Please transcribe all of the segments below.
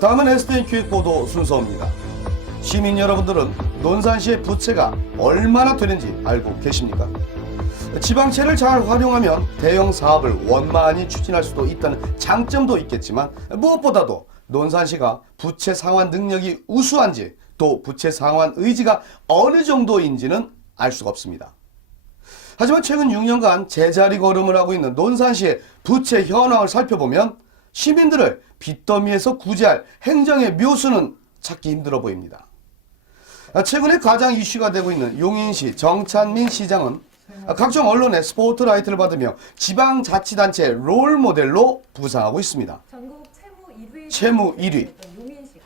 다음은 STN 기획보도 순서입니다. 시민 여러분들은 논산시의 부채가 얼마나 되는지 알고 계십니까? 지방채를 잘 활용하면 대형 사업을 원만히 추진할 수도 있다는 장점도 있겠지만 무엇보다도 논산시가 부채 상환 능력이 우수한지 또 부채 상환 의지가 어느 정도인지는 알 수가 없습니다. 하지만 최근 6년간 제자리 걸음을 하고 있는 논산시의 부채 현황을 살펴보면 시민들을 빚더미에서 구제할 행정의 묘수는 찾기 힘들어 보입니다. 최근에 가장 이슈가 되고 있는 용인시 정찬민 시장은 각종 언론의 스포트라이트를 받으며 지방자치단체 롤모델로 부상하고 있습니다. 전국 채무 1위.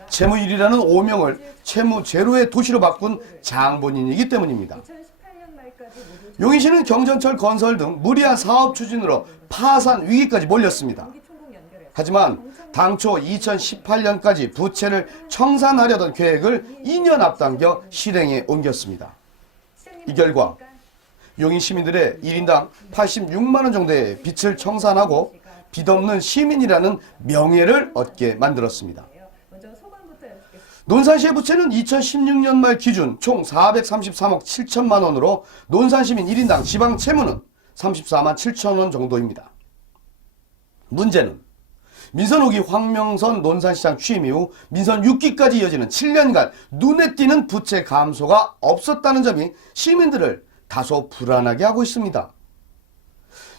채무 1위라는 오명을 채무 제로의 도시로 바꾼 장본인이기 때문입니다. 용인시는 경전철 건설 등 무리한 사업 추진으로 파산 위기까지 몰렸습니다. 하지만 당초 2018년까지 부채를 청산하려던 계획을 2년 앞당겨 실행에 옮겼습니다. 이 결과 용인 시민들의 1인당 86만 원 정도의 빚을 청산하고 빚 없는 시민이라는 명예를 얻게 만들었습니다. 논산시의 부채는 2016년 말 기준 총 433억 7천만 원으로 논산시민 1인당 지방 채무는 34만 7천 원 정도입니다. 문제는 민선 5기 황명선 논산시장 취임 이후 민선 6기까지 이어지는 7년간 눈에 띄는 부채 감소가 없었다는 점이 시민들을 다소 불안하게 하고 있습니다.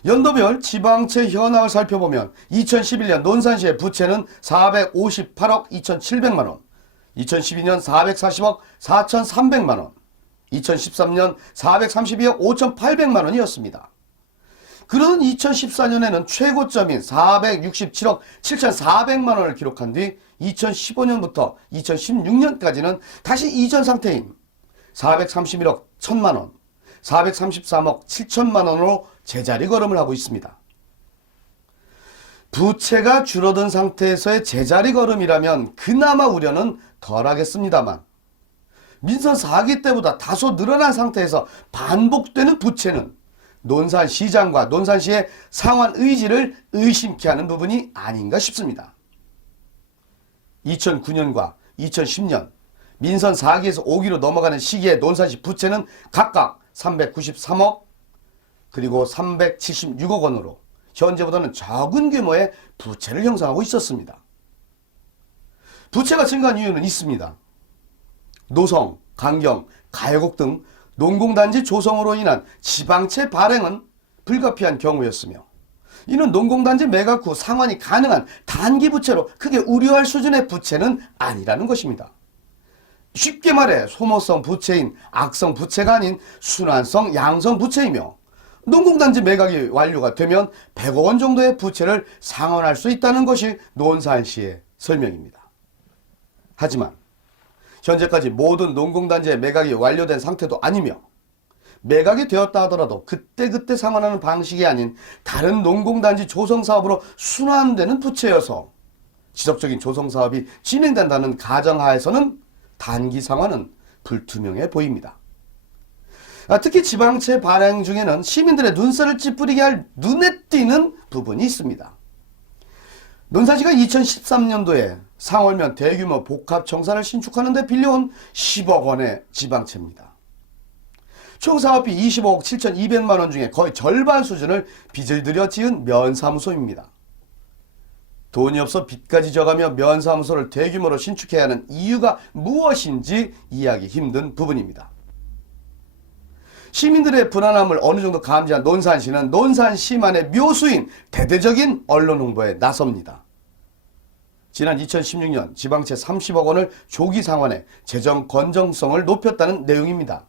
연도별 지방채 현황을 살펴보면 2011년 논산시의 부채는 458억 2,700만 원, 2012년 440억 4,300만 원, 2013년 432억 5,800만 원이었습니다. 그러던 2014년에는 최고점인 467억 7,400만 원을 기록한 뒤 2015년부터 2016년까지는 다시 이전 상태인 431억 1천만 원, 433억 7천만 원으로 제자리 걸음을 하고 있습니다. 부채가 줄어든 상태에서의 제자리 걸음이라면 그나마 우려는 덜하겠습니다만 민선 4기 때보다 다소 늘어난 상태에서 반복되는 부채는 논산시장과 논산시의 상환 의지를 의심케 하는 부분이 아닌가 싶습니다. 2009년과 2010년 민선 4기에서 5기로 넘어가는 시기에 논산시 부채는 각각 393억 그리고 376억 원으로 현재보다는 적은 규모의 부채를 형성하고 있었습니다. 부채가 증가한 이유는 있습니다. 노성, 강경, 가해곡 등 농공단지 조성으로 인한 지방채 발행은 불가피한 경우였으며 이는 농공단지 매각 후 상환이 가능한 단기 부채로 크게 우려할 수준의 부채는 아니라는 것입니다. 쉽게 말해 소모성 부채인 악성 부채가 아닌 순환성 양성 부채이며 농공단지 매각이 완료가 되면 100억 원 정도의 부채를 상환할 수 있다는 것이 논산시의 설명입니다. 하지만 현재까지 모든 농공단지의 매각이 완료된 상태도 아니며 매각이 되었다 하더라도 그때그때 상환하는 방식이 아닌 다른 농공단지 조성사업으로 순환되는 부채여서 지속적인 조성사업이 진행된다는 가정하에서는 단기 상환은 불투명해 보입니다. 특히 지방채 발행 중에는 시민들의 눈살을 찌푸리게 할 눈에 띄는 부분이 있습니다. 논산시가 2013년도에 상월면 대규모 복합청사를 신축하는 데 빌려온 10억 원의 지방채입니다. 총 사업비 25억 7,200만 원 중에 거의 절반 수준을 빚을 들여 지은 면사무소입니다. 돈이 없어 빚까지 져가며 면사무소를 대규모로 신축해야 하는 이유가 무엇인지 이해하기 힘든 부분입니다. 시민들의 불안함을 어느 정도 감지한 논산시는 논산시만의 묘수인 대대적인 언론 홍보에 나섭니다. 지난 2016년 지방채 30억 원을 조기 상환해 재정 건전성을 높였다는 내용입니다.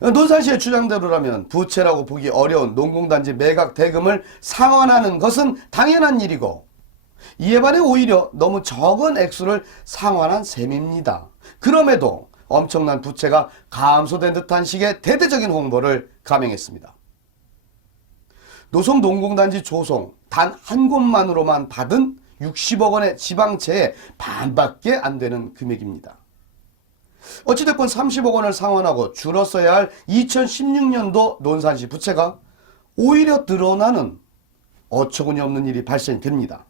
논산시의 주장대로라면 부채라고 보기 어려운 농공단지 매각 대금을 상환하는 것은 당연한 일이고 이에 반해 오히려 너무 적은 액수를 상환한 셈입니다. 그럼에도 엄청난 부채가 감소된 듯한 식의 대대적인 홍보를 감행했습니다. 노성 농공단지 조성 단 한 곳만으로만 받은 60억 원의 지방채의 반밖에 안 되는 금액입니다. 어찌됐건 30억 원을 상환하고 줄었어야 할 2016년도 논산시 부채가 오히려 늘어나는 어처구니 없는 일이 발생됩니다.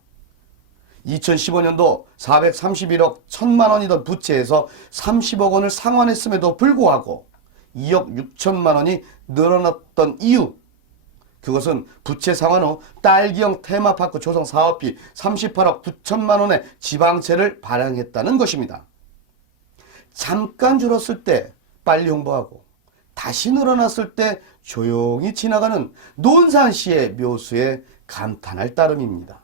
2015년도 431억 1천만 원이던 부채에서 30억 원을 상환했음에도 불구하고 2억 6천만 원이 늘어났던 이유, 그것은 부채 상환 후 딸기형 테마파크 조성 사업비 38억 9천만 원의 지방채를 발행했다는 것입니다. 잠깐 줄었을 때 빨리 홍보하고 다시 늘어났을 때 조용히 지나가는 논산시의 묘수에 감탄할 따름입니다.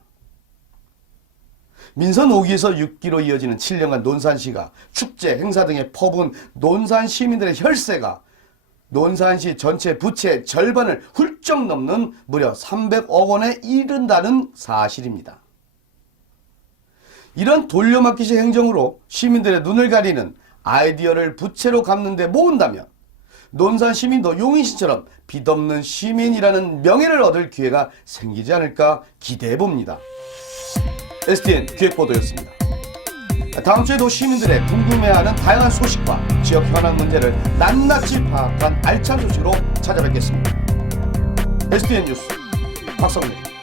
민선 5기에서 6기로 이어지는 7년간 논산시가 축제, 행사 등에 퍼부은 논산 시민들의 혈세가 논산시 전체 부채의 절반을 훌쩍 넘는 무려 300억 원에 이른다는 사실입니다. 이런 돌려막기식 행정으로 시민들의 눈을 가리는 아이디어를 부채로 갚는 데 모은다면 논산 시민도 용인시처럼 빚없는 시민이라는 명예를 얻을 기회가 생기지 않을까 기대해 봅니다. STN 기획보도였습니다. 다음 주에도 시민들의 궁금해하는 다양한 소식과 지역 현안 문제를 낱낱이 파악한 알찬 소식으로 찾아뵙겠습니다. STN 뉴스 박성민.